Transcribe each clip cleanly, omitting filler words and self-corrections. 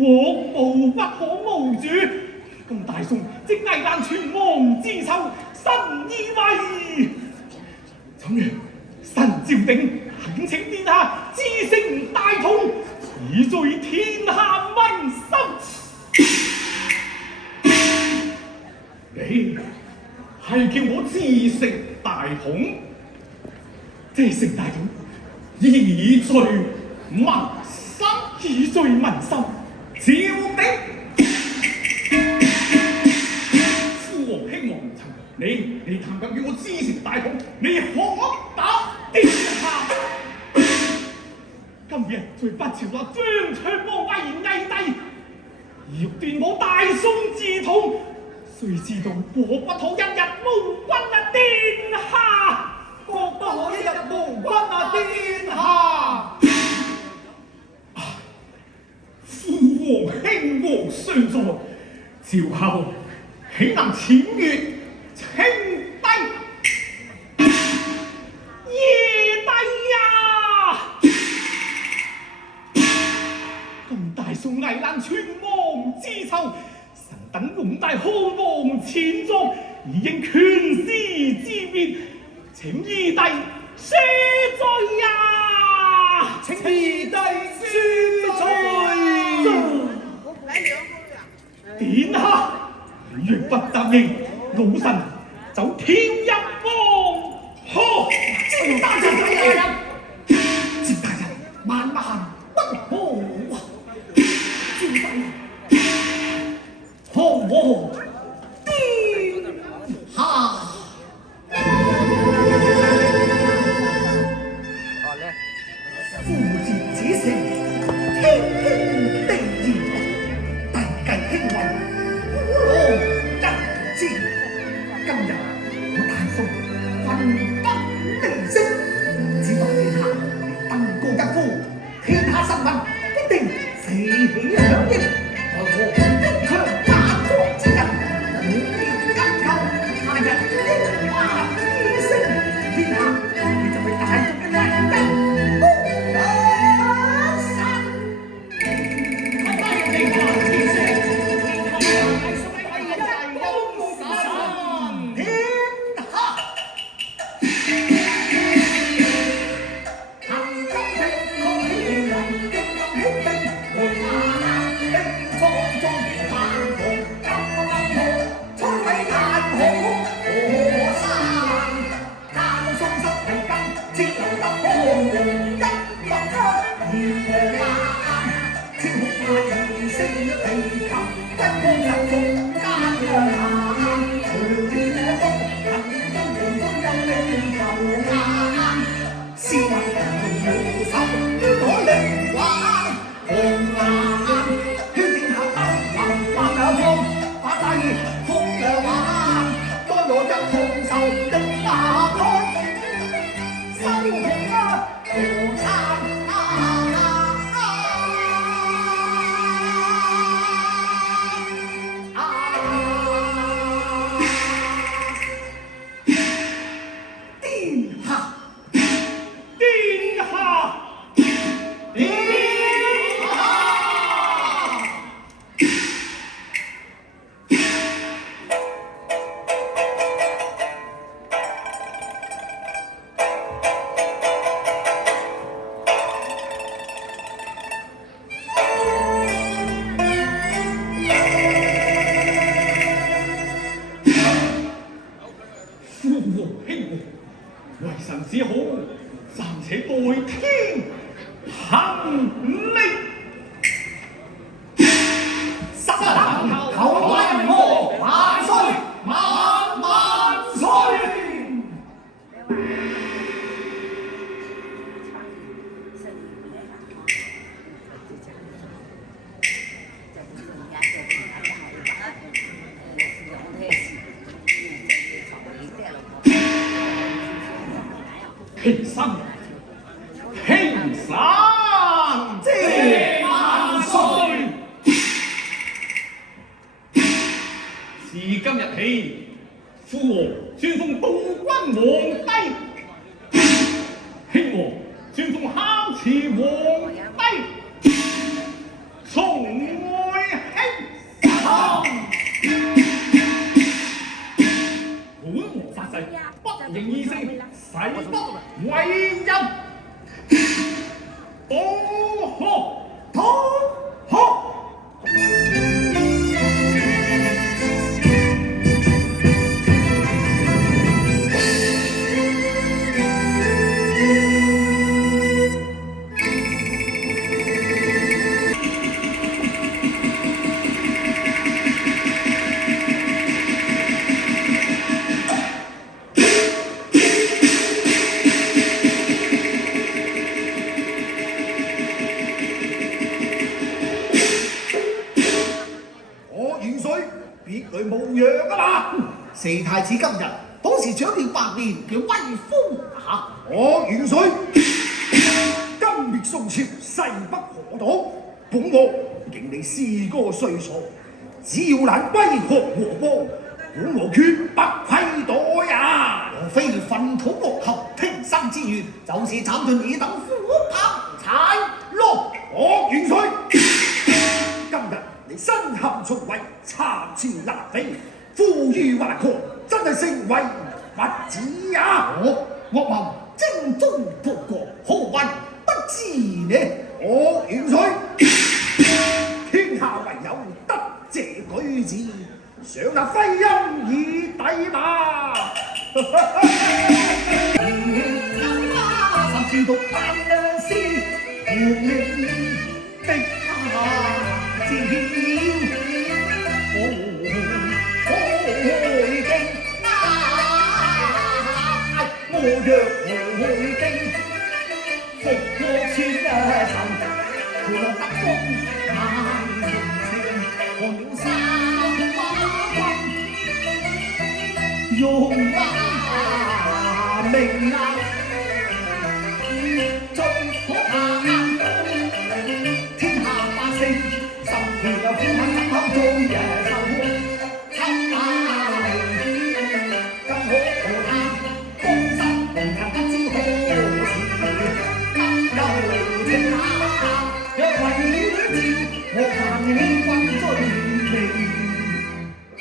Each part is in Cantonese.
國無不可無主，咁大宋即危難存亡之秋，定懇請殿下知成大統，以聚天下民心。你係叫我知成大統，知成大統，以聚民心，以聚民心，朝廷。父王興亡無曾，你談緊叫我知成大統，你何答殿下？今日在北朝那張卓王威毅帝，欲斷我大宋之統，誰知道國不可一日無君啊！殿下，國不可一日無君啊！殿下。父王興亡相在，朝後豈能僭越稱帝？耶帝呀！今大宋危難存亡之秋，臣等擁戴漢王前座，已應權師之別，請二帝恕罪呀！請二帝恕罪。殿下，若不答應，老臣就跳入黃河。趙大人，趙大人，萬萬不可！趙大人，何我殿下？夫子此情，天經地義，大計興運，我人知。今日我大宋分崩離析，只待殿下登高一呼，天下臣民必定四起響應。何一強打國之人，滿面金球，他日英華之星，天下你就係大宋嘅威兵。為臣只好暫且代天行令。實行求為我萬歲萬歲。平身，平身，謝萬歲。自今日起，父王宣封道君皇帝，興王宣封孝慈皇帝，從外興。本王發誓不認意聲，誓不為人。當學同學。別來無恙啊嘛！四太子今日好似長了百年嘅威風啊！我元帥今滅宋朝勢不可擋，本王敬你詩歌歲數，只要能威嚇和邦，本王決不虧待呀！莫非糞土惡俠平生之願，就是斬盡爾等虎豹豺狼？我元帥今日你身陷重圍，參朝難飛，負隅頑狂，真係成為不子呀！我惡謀精忠報國，何謂不知呢？我元帥天下唯有得這舉子，想那徽欽以抵嘛！三千毒扮師，無名的他朝，我若回京，復過千塵，何得風太情，何了三馬軍，用華名啊，最可怕。天下百姓，十條苦恨怎口做人受？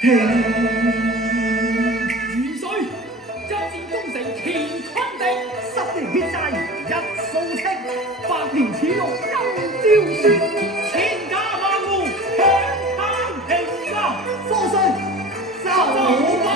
元帥將戰攻城乾坤定，10年欠債一掃清，100年恥辱今朝算，千家萬戶享太平啊！科帥走吧！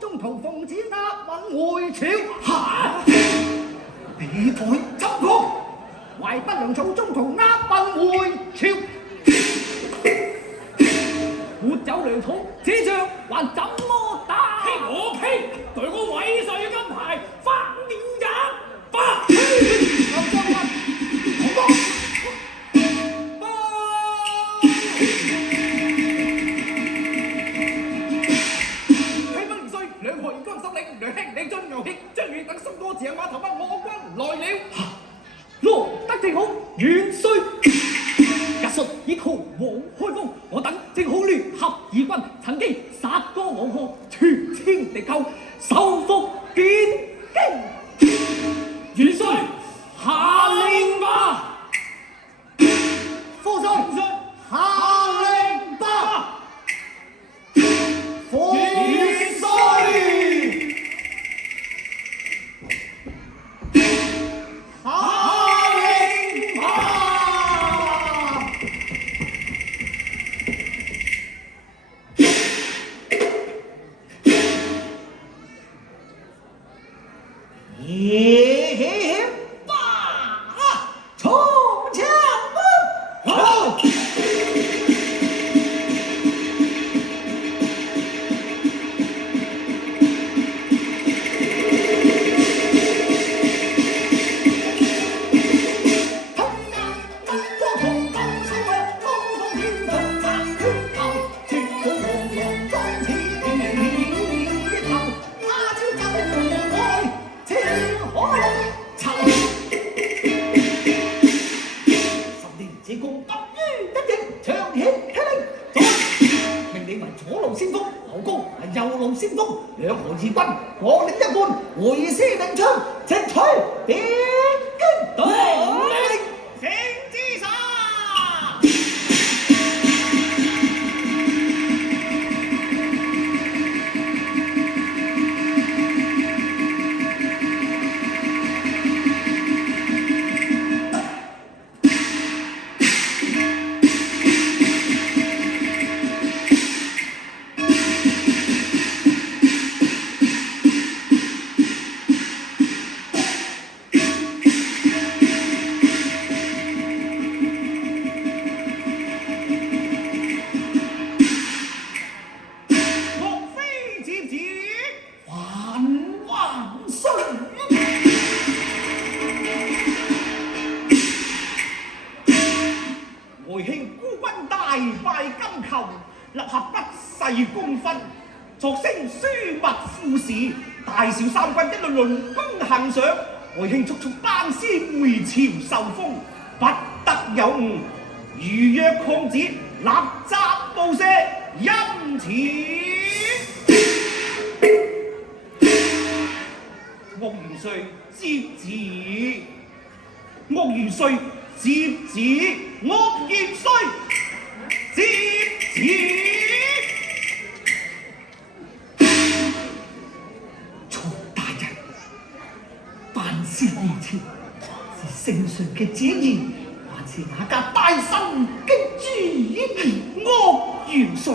中途奉旨押運回朝，嚇！你改怎講？懷不良草，中途押運回朝，沒有糧草，這仗還怎麼打？呸！我呸！對我偉帥嘅金牌發了也發！劉將軍，好講。兩河元軍首領梁兄李俊、楊協、張宇等10個自行碼頭北我軍來了。羅得正好，元帥日述以逃往開封，我等正好聯合義軍，曾經殺過黃河，全殲敵寇，收復建京。元帥下令吧！科帥下令吧！元帥。野霸冲枪奔！好！右路先鋒，兩河義軍各領一半，回師領槍，直取點擊隊，請之殺！立刻不世功勳，擢升樞密副使，大小三軍一輪輪攻行上，外卿速速班師回朝受封，不得有誤。如若抗旨，立責報赦，欽此。岳元帥接旨，岳元帥接旨，岳元帥接旨。曹大人，辦事如前，是聖上嘅旨意，還是哪家大臣嘅主意？岳元帥，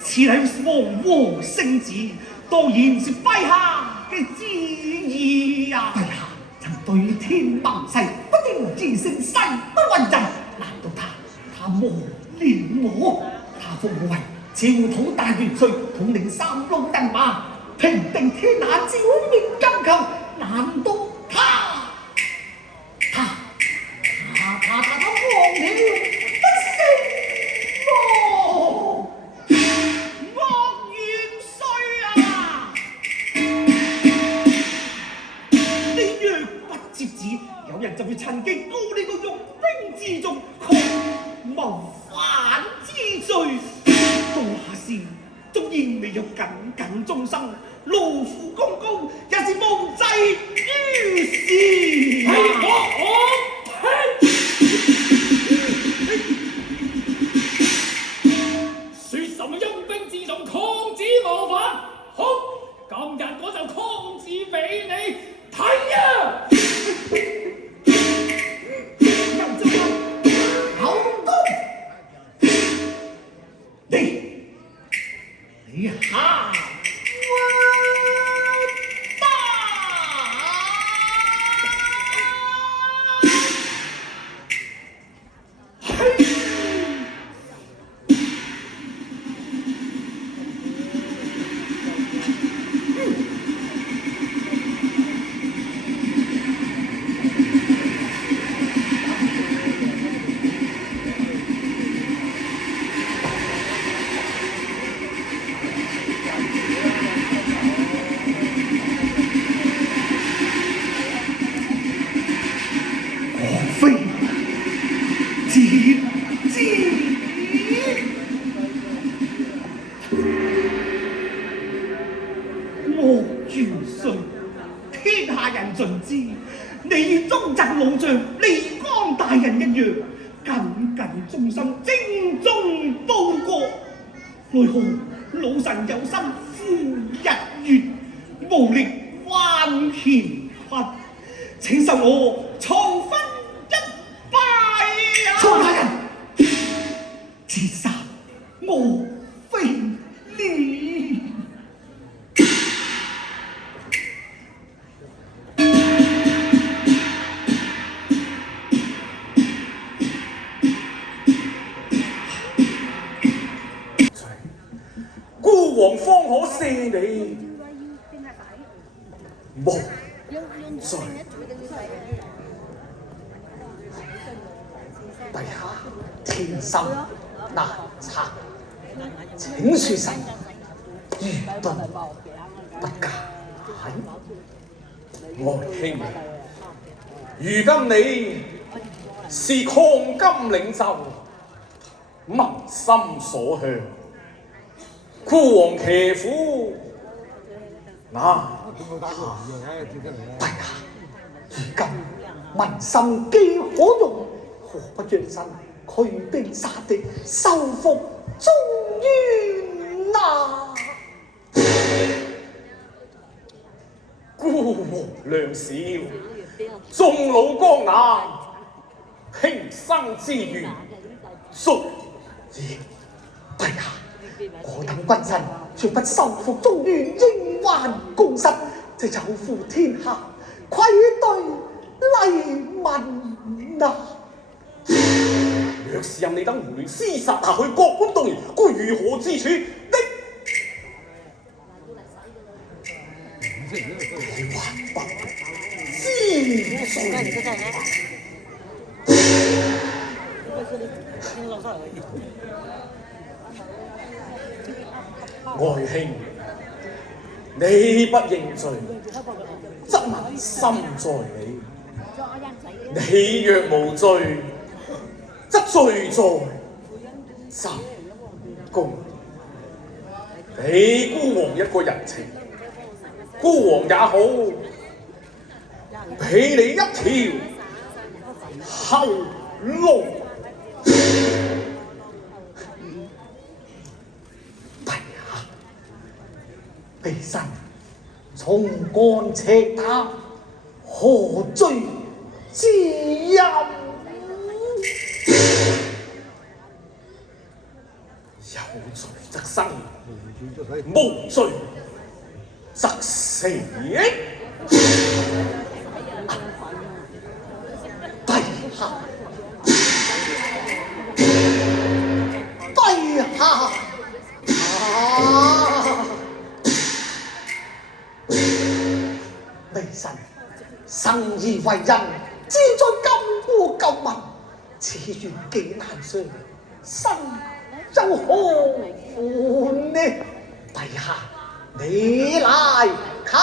此乃皇和聖旨，當然是陛下嘅旨意啊！陛下曾對天盟誓，不應自稱誓不為人，難道他忘了我？他封我為趙統大元帥，統領3路人馬，平定天下，剿滅金寇，難道他忘了不成麼？岳元帥啊！你若不接旨，有人就會趁機告你個用兵之中謀反之罪。到下時，縱然未有耿終生，勞苦功高，也是無濟於事。說什麼擁兵自重，抗旨謀反？好，今日我就抗旨俾你睇啊！你下終生精忠報國，奈何老臣有心負日月，無力還乾坤，請受我重分一拜啊！曹大人，自殺我非禮。你無罪。陛下，天生難測，請恕臣愚鈍不解。愛卿，如今你是抗金領袖，民心所向，孤王騎虎那陛下，如今民心既可用，何不讓臣驅兵殺敵，收復中原啊！孤王量小，眾老江南，平生之願，屬咦，陛下，我等君臣絕不收復中原，應還公室，這有負天下，愧對黎民啊！若是任你等胡亂廝殺下去，各般動搖，該如何自處？的還不知罪。愛卿，你不認罪，則民心在你；你若無罪，則罪在朕公。俾孤王一個人情，孤王也好，俾你一條後路。被臣從干赤膽，何罪之有？有罪則生，無罪則死。陛下，陛下微臣生而為人，志在救國救民，此願幾難遂，臣又何歡呢？陛下，你來看。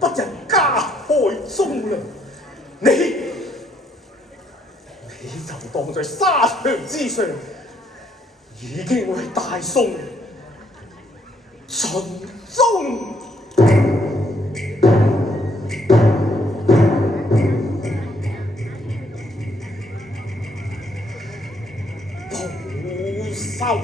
不人加害忠良，你就當在沙場之上，已經為大宋盡忠。報仇。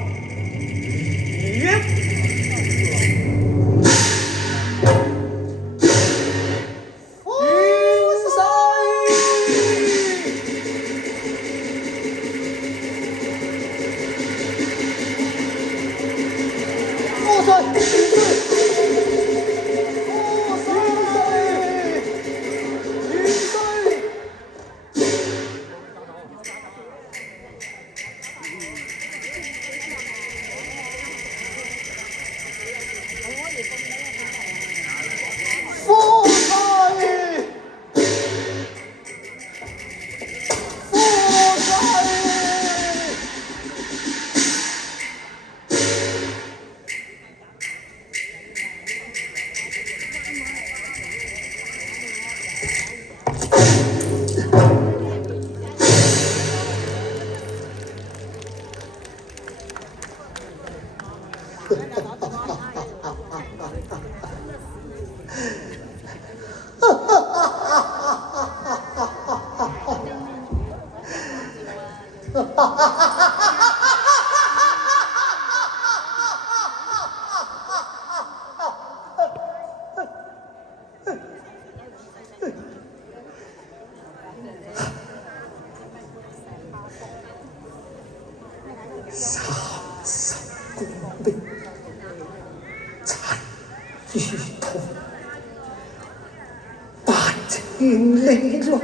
千里路，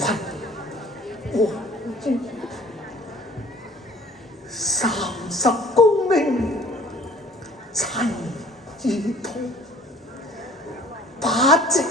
万我之30功名尘与土，8千